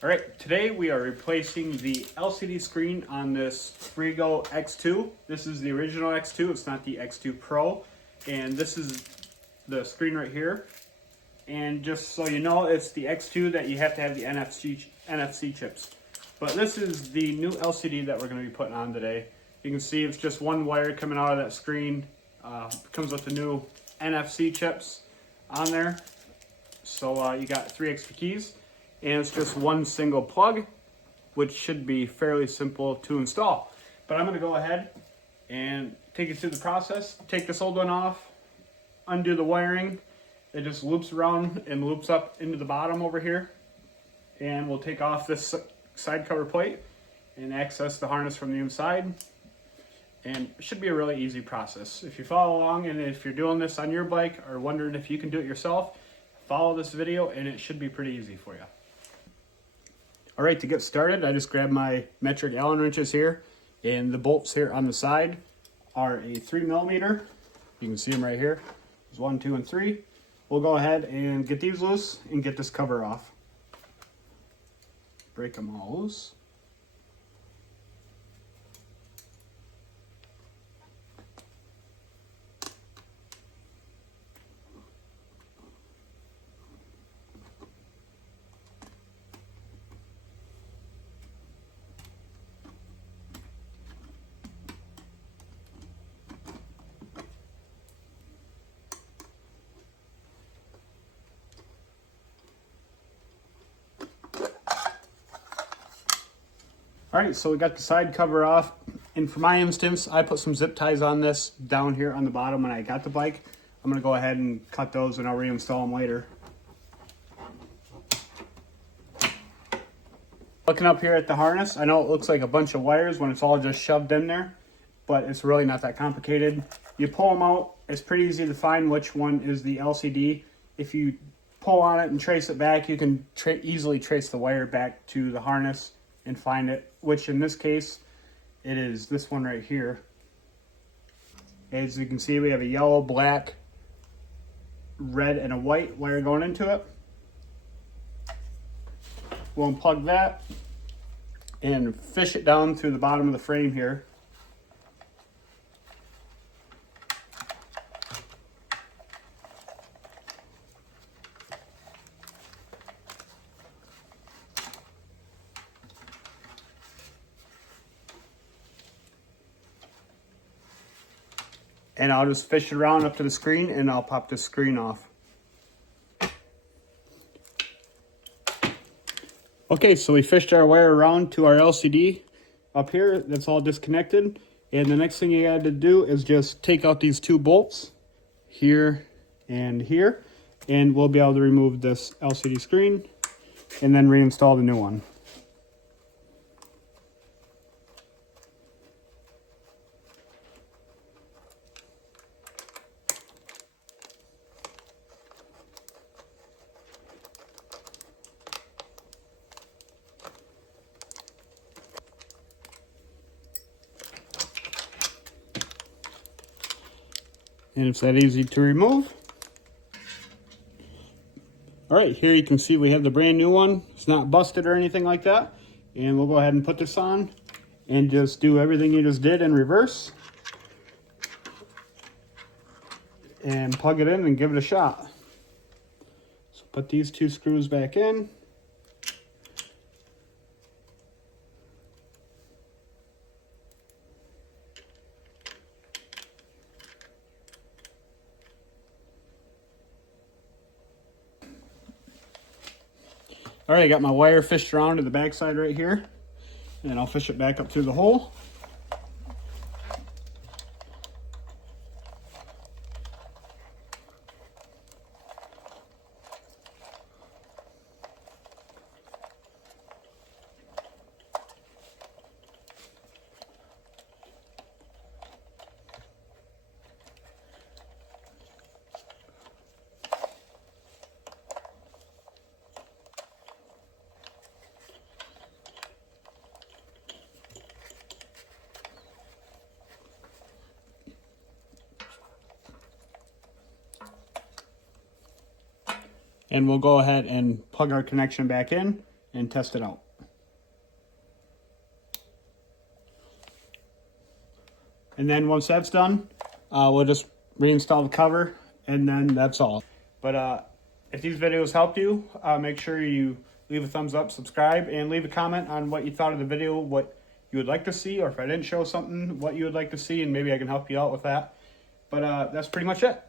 All right, today we are replacing the LCD screen on this FREEGO X2. This is the original X2, it's not the X2 Pro. And this is the screen right here. And just so you know, it's the X2 that you have to have the NFC chips. But this is the new LCD that we're going to be putting on today. You can see it's just one wire coming out of that screen. Comes with the new NFC chips on there. So you got 3 extra keys. And it's just one single plug, which should be fairly simple to install. But I'm going to go ahead and take you through the process. Take this old one off, undo the wiring. It just loops around and loops up into the bottom over here. And we'll take off this side cover plate and access the harness from the inside. And it should be a really easy process. If you follow along and if you're doing this on your bike or wondering if you can do it yourself, follow this video and it should be pretty easy for you. All right, to get started, I just grabbed my metric Allen wrenches here, and the bolts here on the side are a 3mm. You can see them right here. There's 1, 2, and 3. We'll go ahead and get these loose and get this cover off. Break them all loose. All right, so we got the side cover off, and for my instance, I put some zip ties on this down here on the bottom when I got the bike. I'm gonna go ahead and cut those and I'll reinstall them later. Looking up here at the harness, I know it looks like a bunch of wires when it's all just shoved in there, but it's really not that complicated. You pull them out, it's pretty easy to find which one is the LCD. If you pull on it and trace it back, you can easily trace the wire back to the harness and find it, which in this case, it is this one right here. As you can see, we have a yellow, black, red, and a white wire going into it. We'll unplug that and fish it down through the bottom of the frame here. And I'll just fish it around up to the screen and I'll pop the screen off. Okay, so we fished our wire around to our LCD up here. That's all disconnected. And the next thing you got to do is just take out these 2 bolts here and here. And we'll be able to remove this LCD screen and then reinstall the new one. And it's that easy to remove. All right, here you can see we have the brand new one. It's not busted or anything like that. And we'll go ahead and put this on and just do everything you just did in reverse. And plug it in and give it a shot. So put these 2 screws back in. All right, I got my wire fished around to the back side right here, and I'll fish it back up through the hole. And we'll go ahead and plug our connection back in and test it out. And then once that's done, we'll just reinstall the cover, and then that's all. But if these videos helped you, make sure you leave a thumbs up, subscribe, and leave a comment on what you thought of the video, what you would like to see, or if I didn't show something, what you would like to see, and maybe I can help you out with that. But that's pretty much it.